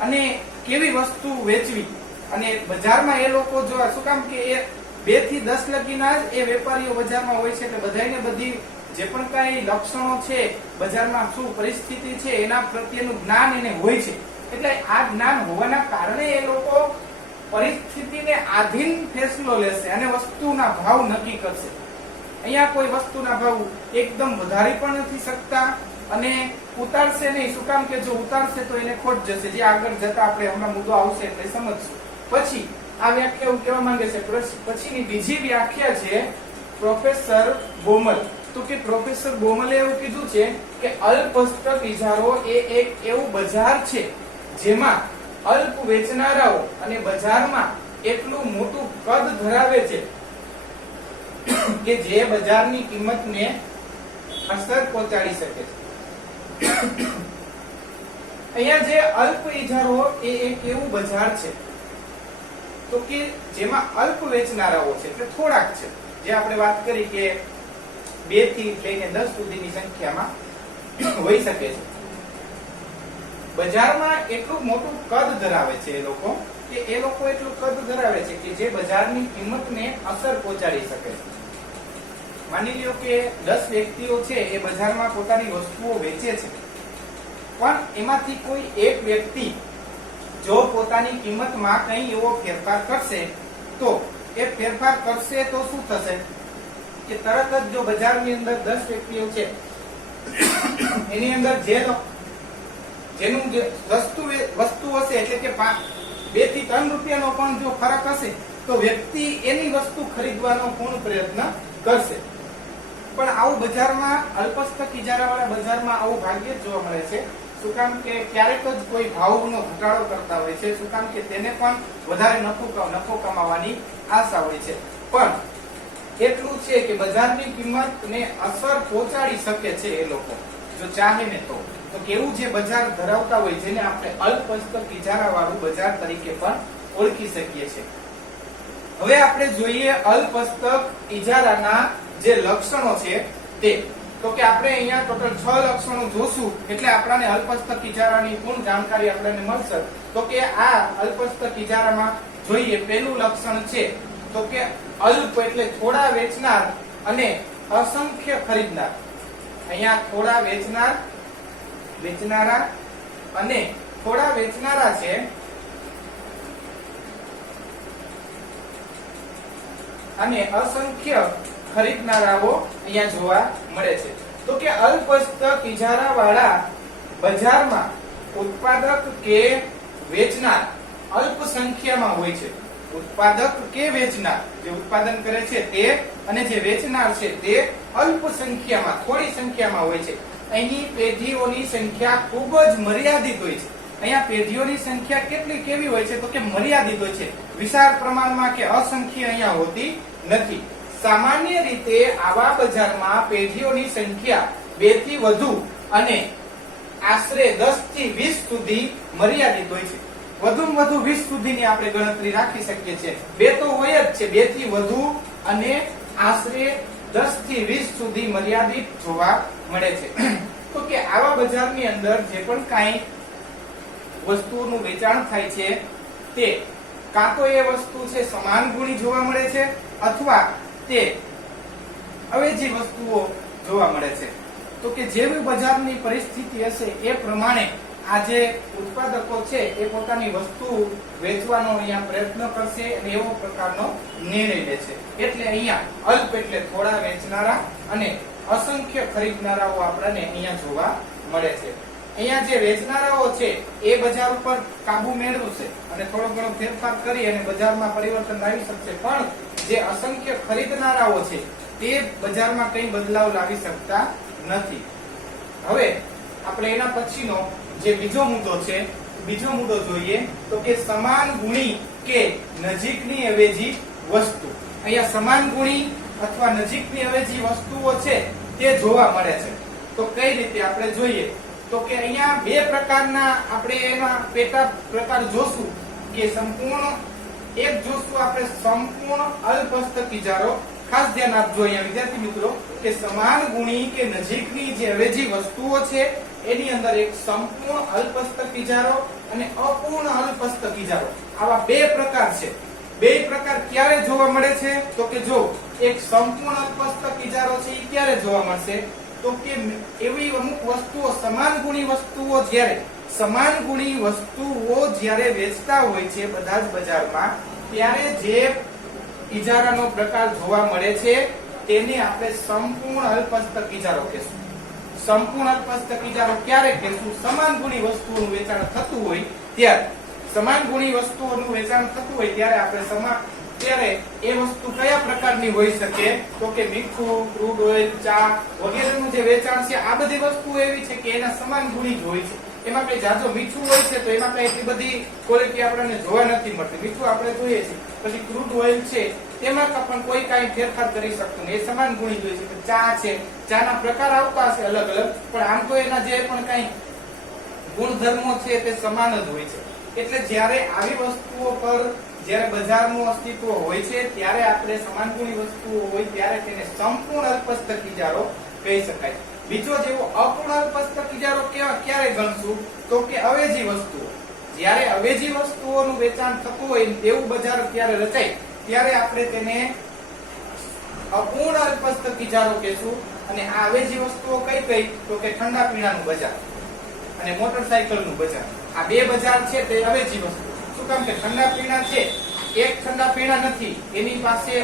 અને કેવી વસ્તુ વેચવી. અને બજારમાં એ લોકો જો શું કામ કે એ 2 થી 10 લગીના જ એ વેપારીઓ બજારમાં હોય છે, એટલે બધાને બધી જે પણ કઈ લક્ષણો છે, બજારમાં શું પરિસ્થિતિ છે એના પ્રત્યેનું જ્ઞાન એને હોય છે. એટલે આ જ્ઞાન હોવાના કારણે એ લોકો પરિસ્થિતિને આધીન ફેસલો લેશે અને વસ્તુના ભાવ નક્કી કરશે. અહીંયા કોઈ વસ્તુના ભાવ એકદમ વધારી પણ નથી શકતા અને ઉતારશે નહીં. શું કામ કે જો ઉતારશે તો એને ખોટ જશે, જે આગળ જતા આપણે હમણાં મુદ્દો આવશે એટલે સમજશું. પછી આ વ્યાખ્યા એવું કહેવા માંગે છે. પછીની બીજી વ્યાખ્યા છે પ્રોફેસર બોમલ. તો કે પ્રોફેસર બોમલે એવું કીધું છે કે અલ્પસ્તક ઇજારો એ એક એવું બજાર છે જેમાં અલ્પ વેચનારાઓ અને બજારમાં એટલું મોટું કદ ધરાવે છે કે જે બજારની કિંમતને અસર પહોંચાડી શકે છે. અહીંયા જે અલ્પ ઇજારો એ એક એવું બજાર છે તો કે જેમાં અલ્પ વેચનારાઓ છે એટલે થોડાક છે, જે આપણે વાત કરી કે 2 થી લઈને 10 સુધીની સંખ્યામાં હોઈ શકે છે. બજારમાં એટલું મોટું કદ ધરાવે છે એ લોકો એટલું કદ ધરાવે છે કે જે બજારની કિંમતને અસર પહોંચાડી શકે છે. માની લ્યો કે 10 વ્યક્તિઓ છે એ બજારમાં પોતાની વસ્તુઓ વેચે છે, પણ એમાંથી કોઈ એક વ્યક્તિ જો પોતાની કિંમતમાં કંઈ એવો ફેરફાર કરશે તો એ ફેરફાર કરશે તો શું થશે કે તરત જ જો બજારની અંદર 10 વ્યક્તિઓ છે એની અંદર જેનું વસ્તુ હશે એટલે કે 2 થી 3 રૂપિયાનો પણ જો ફરક હશે તો વ્યક્તિ એની વસ્તુ ખરીદવાનો પૂર્ણ પ્રયત્ન કરશે. પણ આવું બજારમાં અલ્પસ્તક ઇજારાવાળા બજારમાં આવું ભાગ્યે જ જોવા મળે છે. શું કામ કે ક્યારેક જ કોઈ ભાવનો ઘટાડો કરતા હોય છે. શું કામ કે તેને પણ વધારે નફો કમાવાની આશા હોય છે. પણ એટલું છે કે બજારની કિંમતને અસર પહોંચાડી શકે છે એ લોકો જો ચાહે ને તો કેવું જે બજાર ધરાવતા હોય જેને આપણે અલ્પસ્તક ઇજારા વાળું બજાર તરીકે પણ ઓળખી શકીએ છીએ. હવે આપણે જોઈએ અલ્પસ્તક ઇજારાના જે લક્ષણો છે તે. તો કે આપણે અહીંયા ટોટલ 6 લક્ષણો જોશું એટલે આપણને અલ્પસ્તક ઇજારાની પૂર્ણ જાણકારી આપણને મળશે. તો કે આ અલ્પસ્તક ઇજારામાં જોઈએ પહેલું લક્ષણ છે તો કે અલ્પ એટલે થોડા વેચનાર અને અસંખ્ય ખરીદનાર. અહીંયા થોડા વેચનારા અને થોડા વેચનારા છે અને અસંખ્ય ખરીદનારાઓ અહીંયા જોવા મળે છે. તો કે અલ્પસ્તક ઇજારા વાળા બજારમાં ઉત્પાદક કે વેચનાર અલ્પ સંખ્યામાં હોય છે. ઉત્પાદક કે વેચનાર જે ઉત્પાદન કરે છે તે અને જે વેચનાર છે તે અલ્પ સંખ્યામાં થોડી સંખ્યામાં હોય છે. અહીં પેઢીઓની સંખ્યા ખૂબ જ મર્યાદિત હોય છે. અહીંયા પેઢીઓની સંખ્યા કેવી હોય છે તો કે મર્યાદિત હોય છે, વિશાળ પ્રમાણમાં કે અસંખ્ય અહીંયા હોતી નથી. સામાન્ય રીતે આવા બજારમાં પેઢીઓની સંખ્યા 2 થી વધુ અને આશરે 10 થી 20 સુધી મર્યાદિત હોય છે. વધુમાં વધુ 20 સુધીની આપણે ગણતરી રાખી શકીએ છીએ. 2 તો હોય જ છે, 2 થી વધુ અને આશરે 10 થી 20 સુધી મર્યાદિત જોવા મળે છે. તો કે આવા બજારની અંદર જે પણ કાંઈ વસ્તુઓનું વેચાણ થાય છે તે કાં તો એ વસ્તુ છે સમાન ગુણી જોવા મળે છે અથવા તે અવેજી વસ્તુઓ જોવા મળે છે. તો કે જેવી બજારની પરિસ્થિતિ હશે એ પ્રમાણે આ જે ઉત્પાદકો છે એ પોતાની વસ્તુ વેચવાનો અહીંયા પ્રયત્ન કરશે અને એવો પ્રકારનો નિર્ણય લે છે. એટલે અહીંયા અલ્પ એટલે થોડા વેચનારા અને અસંખ્ય ખરીદનારાઓ આપણને અહીંયા જોવા મળે છે. અહીંયા જે વેચનારાઓ છે એ બજાર ઉપર કાબુ મેળવશે અને થોડો ઘણો ફેરફાર કરી અને બજારમાં પરિવર્તન લાવી શકશે. પણ જે અસંખ્ય ખરીદનારાઓ છે તે બજારમાં કંઈ બદલાવ લાવી શકતા નથી. હવે આપણે એના પછીનો જે બીજો મુદ્દો છે બીજો મુદ્દો જોઈએ તો કે સમાન ગુણી કે નજીકની અવેજી વસ્તુ. અહીંયા સમાન ગુણી અથવા નજીકની અવેજી વસ્તુઓ છે તે જોવા મળે છે. તો કઈ રીતે આપણે જોઈએ તો કે અહીંયા બે પ્રકારના આપણે એમાં પેટા પ્રકાર જોશું કે સંપૂર્ણ એક જોશું આપણે સંપૂર્ણ અલ્પસ્તક ઇજારો. ખાસ ધ્યાન આપજો અહીંયા વિદ્યાર્થી મિત્રો કે સમાન ગુણી કે નજીકની જે અવેજી વસ્તુઓ છે એની અંદર એક સંપૂર્ણ અલ્પસ્તક ઇજારો અને અપૂર્ણ અલ્પસ્તક ઇજારો આવા બે પ્રકાર છે. બે પ્રકાર ક્યારે જોવા મળે છે તો કે જો એક સંપૂર્ણ અલ્પસ્તક ઇજારો છે એ ક્યારે જોવા મળશે તો કે એવી અમુક વસ્તુઓ સમાન ગુણી વસ્તુઓ જ્યારે વેચતા હોય છે બધા જ બજારમાં ત્યારે જે ઇજારાનો પ્રકાર જોવા મળે છે તેને આપણે સંપૂર્ણ અલ્પસ્તક ઇજારો કહેશું. સંપૂર્ણ અલ્પસ્તક ઇજારો ક્યારે કહેશું? સમાન ગુણી વસ્તુઓનું વેચાણ થતું હોય ત્યારે. સમાન ગુણી વસ્તુઓનું વેચાણ થતું હોય ત્યારે આપણે ત્યારે એ વસ્તુ કયા પ્રકારની હોઈ શકે તો કે મીઠું, ક્રૂડ ઓઇલ, ચા વગેરેનું જે વેચાણ છે આ બધી વસ્તુઓ એવી છે કે એના સમાન ગુણી જ હોય છે. એમાં કઈ જાજો મીઠું હોય છે તો એમાં કઈ એટલી બધી ક્વોલિટી આપણને જોવા નથી મળતી. મીઠું આપણે જોઈએ છે. પછી ક્રૂડ ઓઇલ છે તેમાં પણ કોઈ કાંઈ ફેરફાર કરી શકતું નહીં, એ સમાન ગુણી જ હોય છે. ચા છે, ચાના પ્રકાર આવતા હશે અલગ અલગ પણ આમ તો એના જે પણ કાંઈ ગુણધર્મો છે તે સમાન જ હોય છે. એટલે જ્યારે આવી વસ્તુઓ પર જ્યારે બજારનું અસ્તિત્વ હોય છે ત્યારે આપણે સમાન ગુણી વસ્તુઓ હોય ત્યારે તેને સંપૂર્ણ અલ્પસ્તક ઇજારો કહી શકાય. બીજો જેવો અપૂર્ણ અલ્પસ્તક ઇજારો ક્યારે ગણશું તો કે અવેજી વસ્તુઓ. જ્યારે અવેજી વસ્તુઓનું વેચાણ થતું હોય તેવું બજાર ત્યારે રચાય ત્યારે આપણે તેને અપૂર્ણ અલ્પસ્તક ઇજારો કહેશું. અને આ અવેજી વસ્તુઓ કઈ કઈ તો કે ઠંડા પીણાનું બજાર અને મોટરસાયકલનું બજાર. આ બે બજાર છે તે અવેજી વસ્તુ. શું કામ કે ઠંડા પીણા છે એક ઠંડા પીણા નથી, એની પાસે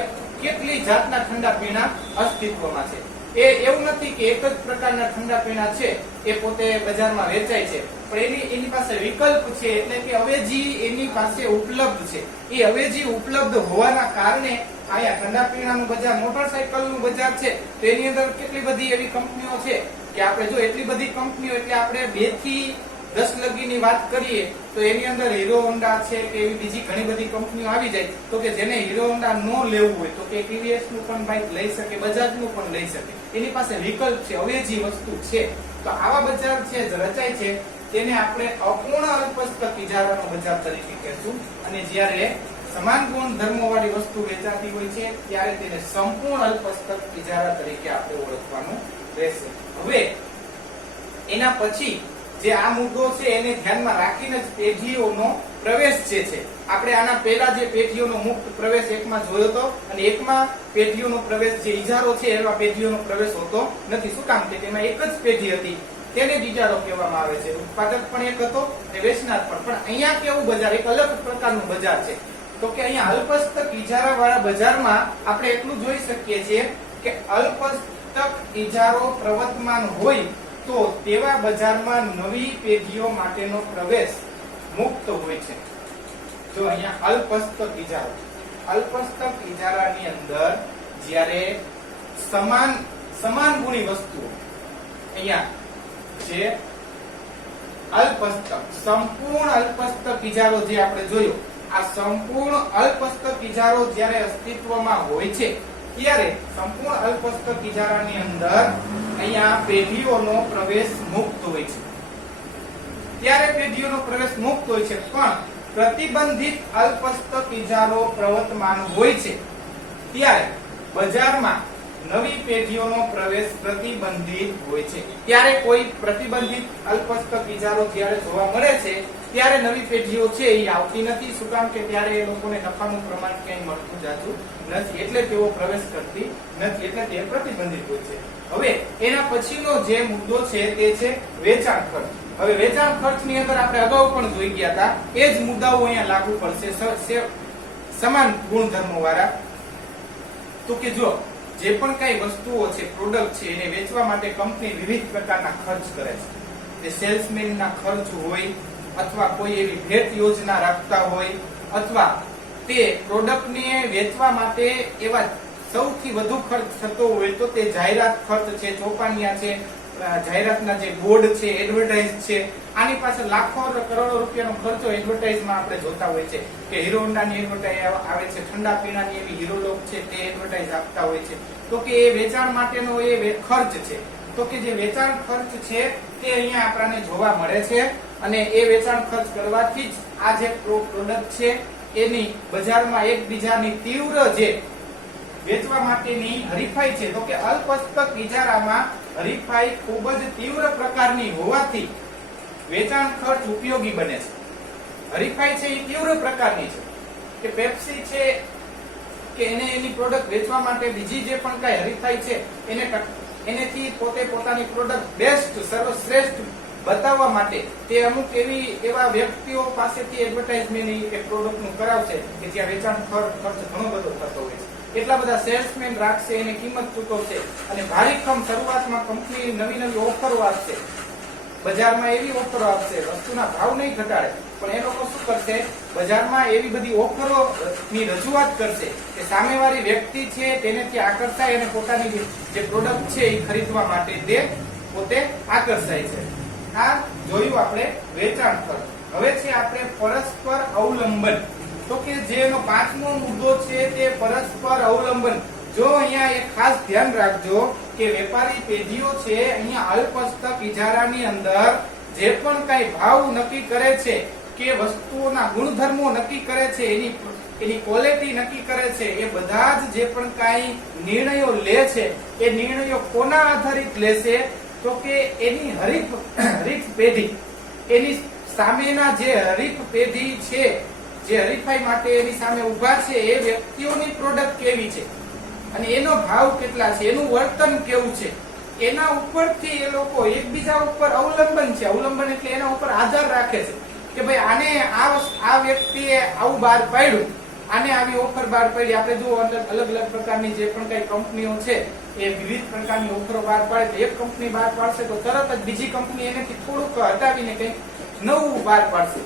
કેટલી જાતના ઠંડા પીણા અસ્તિત્વમાં છે. એ એવું નથી કે એક જ પ્રકારના ઠંડા પીણા છે એ પોતે બજારમાં વેચાય છે પણ એની પાસે વિકલ્પ છે એટલે કે અવેજી એની પાસે ઉપલબ્ધ છે. એ અવેજી ઉપલબ્ધ હોવાના કારણે અહીંયા ઠંડા પીણાનું બજાર, મોટરસાયકલનું બજાર છે તો એની અંદર કેટલી બધી એવી કંપનીઓ છે કે આપણે જો એટલી બધી કંપનીઓ એટલે આપણે 2 થી 10 લગીની વાત કરીએ તો એની અંદર હીરો હોન્ડા છે કે એવી બીજી ઘણી બધી કંપનીઓ આવી જાય તો કે જેને હીરો હોન્ડા ન લેવું હોય તો કે ટીવીએસ નું પણ બાઇક લઈ શકે, બજાજનું પણ લઈ શકે. એની પાસે વિકલ્પ છે, અવેજી વસ્તુ છે. તો આવા બજાર છે રચાય છે તેને આપણે અપૂર્ણ અલ્પસ્તક ઇજારાનો બજાર તરીકે કહેશું. અને જ્યારે સમાન ગુણધર્મો વાળી વસ્તુ વેચાતી હોય છે ત્યારે તેને સંપૂર્ણ અલ્પસ્તક ઇજારા તરીકે આપણે ઓળખવાનું રહેશે. હવે એના પછી જે આ મુદ્દો છે એને ધ્યાનમાં રાખીને જ પેઢીઓનો પ્રવેશ જે છે આપણે આના પહેલા જે પેઢીઓનો મુક્ત પ્રવેશ એકમાં જોયો હતો અને એકમાં પેઢીઓનો પ્રવેશ જે ઇજારો છે એમાં પેઢીઓનો પ્રવેશ હોતો નથી. શું કામ કે તેમાં એક જ પેઢી હતી તેને જ ઇજારો કહેવામાં આવે છે. ઉત્પાદક પણ એક હતો અને વેચનાર પણ અહીંયા કેવું બજાર, એક અલગ પ્રકારનું બજાર છે. તો કે અહીંયા અલ્પસ્તક ઇજારા વાળા બજારમાં આપણે એટલું જોઈ શકીએ છીએ કે અલ્પસ્તક ઇજારો પ્રવર્તમાન હોય તો તેવા બજારમાં નવી પેઢીઓ માટેનો પ્રવેશ મુક્ત હોય છે. જો અહીંયા અલ્પસ્તક ઇજારાની અંદર જ્યારે સમાન ગુણી વસ્તુઓ અહીંયા જે અલ્પસ્તક સંપૂર્ણ અલ્પસ્તક ઇજારો જે આપણે જોયો આ સંપૂર્ણ અલ્પસ્તક ઇજારો જ્યારે અસ્તિત્વમાં હોય છે ત્યારે સંપૂર્ણ અલ્પસ્તક ઇજારાની અંદર અહીંયા પેઢીઓનો પ્રવેશ મુક્ત હોય છે. ત્યારે પેઢીઓનો પ્રવેશ મુક્ત હોય છે પણ પ્રતિબંધિત અલ્પસ્તક ઇજારો પ્રવર્તમાન હોય છે ત્યારે બજારમાં નવી પેઢીઓનો પ્રવેશ પ્રતિબંધિત હોય છે. ત્યારે કોઈ પ્રતિબંધિત અલ્પસ્તક ઇજારો જ્યારે જોવા મળે છે ત્યારે નવી પેઢીઓ છે એ આવતી નથી. શું કામ કે ત્યારે એ લોકોને નફાનું પ્રમાણ ક્યાંય મળતું જાતું નથી એટલે તેઓ પ્રવેશ કરતી નથી એટલે તે પ્રતિબંધિત હોય છે. હવે એના પછીનો જે મુદ્દો છે તે છે વેચાણ ખર્ચ. હવે વેચાણ ખર્ચની અંદર આપણે અગાઉ પણ જોઈ ગયા હતા એ જ મુદ્દાઓ અહીંયા લાગુ પડશે સમાન ગુણધર્મો વાળા. તો કે જો જે પણ કઈ વસ્તુઓ છે, પ્રોડક્ટ છે એને વેચવા માટે કંપની વિવિધ પ્રકારના ખર્ચ કરે છે. તે સેલ્સમેનના ખર્ચ હોય અથવા કોઈ એવી ભેટ યોજના રાખતા હોય અથવા તે પ્રોડક્ટને વેચવા માટે એવા સૌથી વધુ ખર્ચ થતો હોય તો તે જાહેરાત ખર્ચ છે, ચોપાનિયા છે, જાહેરાતના જે બોર્ડ છે, એડવર્ટાઇઝ છે, આની પાછળ લાખો કરોડો રૂપિયાનો ખર્ચો એડવર્ટાઇઝમાં આપણે જોતા હોય છે કે હીરો હોન્ડાની એડવર્ટાઇઝ આવે છે, ઠંડા પીણાની એવી હીરો લોક છે તે એડવર્ટાઇઝ આપતા હોય છે. તો કે એ વેચાણ માટેનો એ ખર્ચ છે. તો કે જે વેચાણ ખર્ચ છે તે અહીંયા આપણને જોવા મળે છે અને એ વેચાણ ખર્ચ કરવાથી જ આ જે પ્રોડક્ટ છે એની બજારમાં એકબીજાની તીવ્ર જે વેચવા માટેની હરીફાઈ છે. તો કે અલ્પસ્તક ઇજારામાં હરીફાઈ ખૂબ જ તીવ્ર પ્રકારની હોવાથી વેચાણ ખર્ચ ઉપયોગી બને છે. હરીફાઈ છે એ તીવ્ર પ્રકારની છે કે પેપ્સી છે કે એને એની પ્રોડક્ટ વેચવા માટે બીજી જે પણ કઈ હરીફાઈ છે એનેથી પોતે પોતાની પ્રોડક્ટ બેસ્ટ, સર્વશ્રેષ્ઠ બતાવવા માટે તે અમુક એવા વ્યક્તિઓ પાસેથી એડવર્ટાઇઝમેન્ટ એ પ્રોડક્ટનું કરાવશે કે જ્યાં વેચાણ ખર્ચ ઘણો બધો થતો હોય છે. એટલા બધા સેલ્સમેન રાખશે, એને કિંમત ચૂકવશે અને ભારીખમ શરૂઆતમાં કંપની નવી નવી ઓફરો આપશે, બજારમાં એવી ઓફરો આપશે, વસ્તુના ભાવ નહીં ઘટાડે, પણ એ લોકો શું કરશે, બજારમાં એવી બધી ઓફરો ની રજૂઆત કરશે કે સામેવાળી વ્યક્તિ છે તેનેથી આકર્ષાય અને પોતાની જે પ્રોડક્ટ છે એ ખરીદવા માટે તે પોતે આકર્ષાય છે. આ જોયું આપણે વેચાણ ખર્ચ. હવે છે આપણે પરસ્પર અવલંબન. તો કે જેનો પાંચમો મુદ્દો છે તે પરસ્પર અવલંબન. જો અહીંયા એક ખાસ ધ્યાન રાખજો કે વેપારી પેઢીઓ છે અહીંયા અલ્પસ્તક ઇજારાની અંદર જે પણ કઈ ભાવ નક્કી કરે છે કે વસ્તુઓના ગુણધર્મો નક્કી કરે છે, એની ક્વોલિટી નક્કી કરે છે, એ બધા જ જે પણ કઈ નિર્ણયો લે છે એ નિર્ણયો કોના આધારિત લેશે? તો કે એની હરીફ પેઢી, એની સામેના જે હરીફ પેઢી છે, જે હરીફાઈ માટે એની સામે ઉભા છે એ વ્યક્તિઓની પ્રોડક્ટ કેવી છે અને એનો ભાવ કેટલા છે, એનું વર્તન કેવું છે, એના ઉપરથી એ લોકો એકબીજા ઉપર અવલંબન છે. અવલંબન એટલે એના ઉપર આધાર રાખે છે કે ભાઈ આને આ વ્યક્તિએ આવું બહાર પાડ્યું, આને આવી ઓફર બહાર પાડી. આપણે જો અલગ અલગ પ્રકારની જે પણ કઈ કંપનીઓ છે એ વિવિધ પ્રકારની ઓફરો બહાર પાડે. એક કંપની બહાર પાડશે તો તરત જ બીજી કંપની એનાથી થોડુંક હટાવીને કંઈક નવું બહાર પાડશે.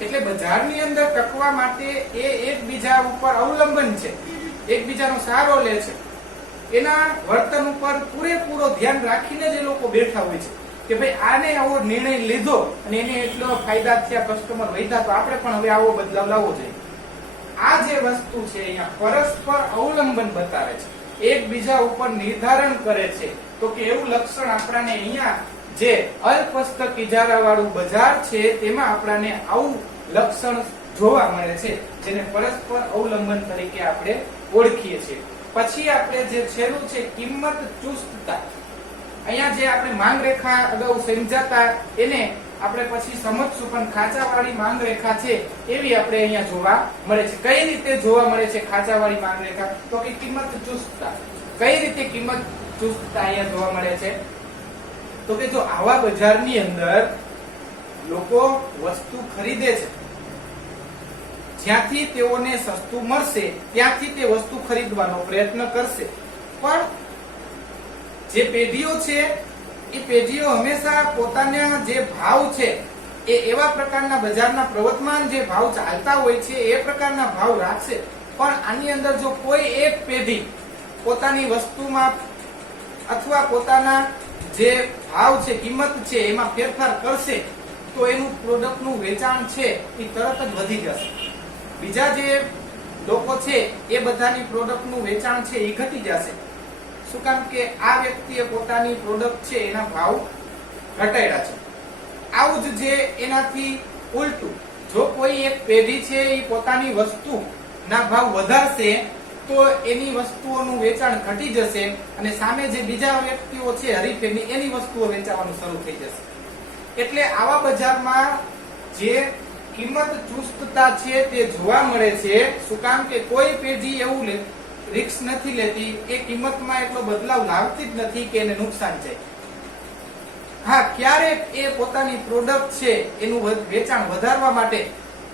એટલે બજારની અંદર ટકવા માટે એ એકબીજા ઉપર અવલંબન છે, એકબીજાનો સહારો લે છે, એના વર્તન ઉપર પૂરેપૂરો ધ્યાન રાખીને જ એ લોકો બેઠા હોય છે કે ભાઈ આને આવો નિર્ણય લીધો અને એને એટલો ફાયદા થયા, કસ્ટમર વધ્યા, તો આપણે પણ હવે આવો બદલાવ લાવવો જોઈએ. આ જે વસ્તુ છે અહીંયા પરસ્પર અવલંબન બતાવે છે, એકબીજા ઉપર નિર્ધારણ કરે છે. તો કે એવું લક્ષણ આપણને અહીંયા જે અલ્પસ્તક ઇજારા વાળું બજાર છે તેમાં આપણને આવું લક્ષણ જોવા મળે છે, જેને પરસ્પર અવલંબન તરીકે આપણે ઓળખીએ છીએ. પછી આપણે જે છેલ્લું છે કિંમત ચુસ્તતા. અહીંયા જે આપણે માંગ રેખા અગાઉ સમજાતા એને આપણે પછી સમજશું, પણ ખાંચાવાળી માંગ રેખા છે એવી આપણે અહીંયા જોવા મળે છે. કઈ રીતે જોવા મળે છે ખાંચાવાળી માંગ રેખા? તો કે કિંમત ચુસ્તતા. કઈ રીતે કિંમત ચુસ્તતા અહીંયા જોવા મળે છે? તો કે જો આવા બજારની અંદર લોકો વસ્તુ ખરીદે છે, જ્યાંથી તેઓને સસ્તું મળશે ત્યાંથી તે વસ્તુ ખરીદવાનો પ્રયત્ન કરશે. પણ જે પેઢીઓ છે એ પેઢીઓ હંમેશા પોતાના જે ભાવ છે એ એવા પ્રકારના બજારના પ્રવર્તમાન જે ભાવ ચાલતા હોય છે એ પ્રકારના ભાવ રાખશે. પણ આની અંદર જો કોઈ એક પેઢી પોતાની વસ્તુમાં અથવા પોતાના જે ભાવ છે, કિંમત છે એમાં ફેરફાર કરશે તો એનું પ્રોડક્ટનું વેચાણ છે એ તરત જ વધી જશે. બીજા જે લોકો છે એ બધાની પ્રોડક્ટનું વેચાણ છે એ ઘટી જશે. શું કામ કે આ વ્યક્તિએ પોતાની પ્રોડક્ટ છે એના ભાવ ઘટાડ્યા છે. આવું જ જે એનાથી ઉલટું, જો કોઈ એક પેઢી છે એ પોતાની વસ્તુના ભાવ વધારશે તો એની વસ્તુઓનું વેચાણ ઘટી જશે અને સામે જે બીજા વ્યક્તિઓ છે હરીફેની એની વસ્તુઓ વેચાવાનું શરૂ થઈ જશે. એટલે આવા બજારમાં જે કિંમત ચુસ્તતા છે તે જોવા મળે છે. શું કામ કે કોઈ પેઢી એવું રિસ્ક નથી લેતી, એ કિંમતમાં એટલો બદલાવ લાવતી જ નથી કે એને નુકસાન છે. હા, ક્યારેક એ પોતાની પ્રોડક્ટ છે એનું વેચાણ વધારવા માટે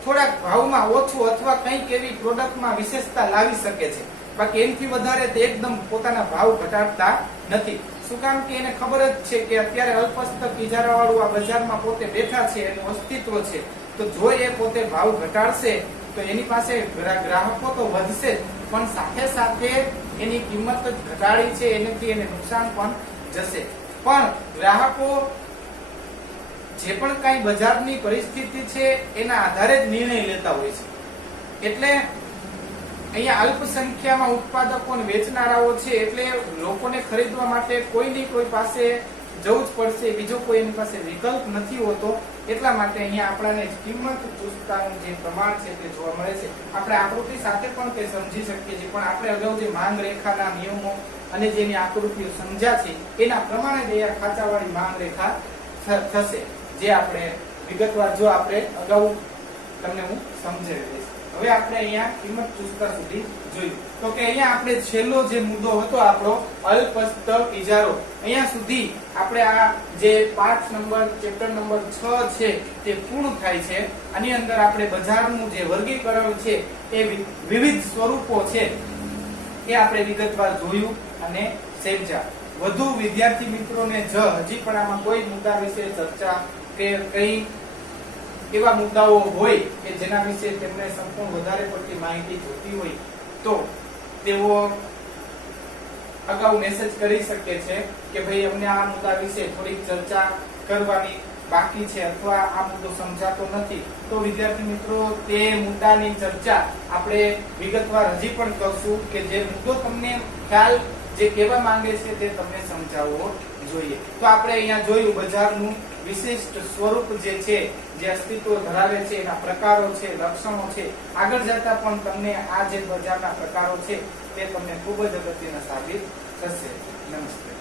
થોડાક ભાવમાં ઓછું અથવા કંઈક એવી પ્રોડક્ટમાં વિશેષતા લાવી શકે છે, બાકી એનાથી વધારે તે એકદમ પોતાના ભાવ ઘટાડતા નથી. શું કામ કે એને ખબર જ છે કે અત્યારે અલ્પસ્તક ઇજારા વાળું આ બજારમાં પોતે બેઠા છે, એનું અસ્તિત્વ છે, તો જો એ પોતે ભાવ ઘટાડશે તો એની પાસે ગ્રાહકો તો વધશે પણ સાથે સાથે એની કિંમત જ ઘટાડી છે એનાથી એને નુકસાન પણ જશે. પણ ગ્રાહકો જે પણ કઈ બજારની પરિસ્થિતિ છે એના આધારે જ નિર્ણય લેતા હોય છે. એટલે અહીંયા અલ્પ સંખ્યામાં ઉત્પાદકો અને વેચનારાઓ છે, એટલે લોકોને ખરીદવા માટે કોઈની કોઈ પાસે જવું જ પડશે, બીજો કોઈ એની પાસે વિકલ્પ નથી હોતો. એટલા માટે અહીંયા આપણને કિંમત ચુસ્તતાનું જે પ્રમાણ છે તે જોવા મળે છે. આપણે આકૃતિ સાથે પણ તે સમજી શકીએ છીએ, પણ આપણે અગાઉ જે માંગ રેખાના નિયમો અને જેની આકૃતિઓ સમજ્યા છે એના પ્રમાણે જ અહીંયા ખાંચાવાળી માંગ રેખા થશે, જે આપણે વિગતવાર જો આપણે અગાઉ તમને હું સમજાવી દઈશ. હવે આપણે અહીંયા કિંમત ચુસ્તતા સુધી જોયું તો કે અહીંયા આપણે છેલ્લો જે મુદ્દો હતો આપણો અલ્પસ્તક ઇજારો, અહીંયા સુધી આપણે આ જે પાઠ નંબર ચેપ્ટર નંબર 6 છે તે પૂર્ણ થાય છે. આની અંદર આપણે બજારનું જે વર્ગીકરણ છે એ વિવિધ સ્વરૂપો છે એ આપણે વિગતવાર જોયું અને સમજ્યા. વધુ વિદ્યાર્થી મિત્રોને હજી પણ આમાં કોઈ મુદ્દા વિશે ચર્ચા કે કઈ એવા મુદ્દાઓ હોય કે જેના વિશે તેમને સંપૂર્ણ વધારે પડતી માહિતી જોઈતી હોય તો તેઓ અગાઉ મેસેજ કરી શકે છે કે ભાઈ અમને આ મુદ્દા વિશે થોડીક ચર્ચા કરવાની બાકી છે અથવા આ મુદ્દો સમજાતો નથી, તો વિદ્યાર્થી મિત્રો તે મુદ્દાની ચર્ચા આપણે વિગતવાર હજી પણ કરશું કે જે મુદ્દો તમને ખ્યાલ જે કહેવા માંગે છે તે તમને સમજાવવો જોઈએ. તો આપણે અહીંયા જોયું બજારનું વિશિષ્ટ સ્વરૂપ જે છે, જે અસ્તિત્વ ધરાવે છે, એના પ્રકારો છે, લક્ષણો છે. આગળ જતા પણ તમને આ જે બજારના પ્રકારો છે તે તમને ખૂબ જ અગત્યના સાબિત થશે. નમસ્તે.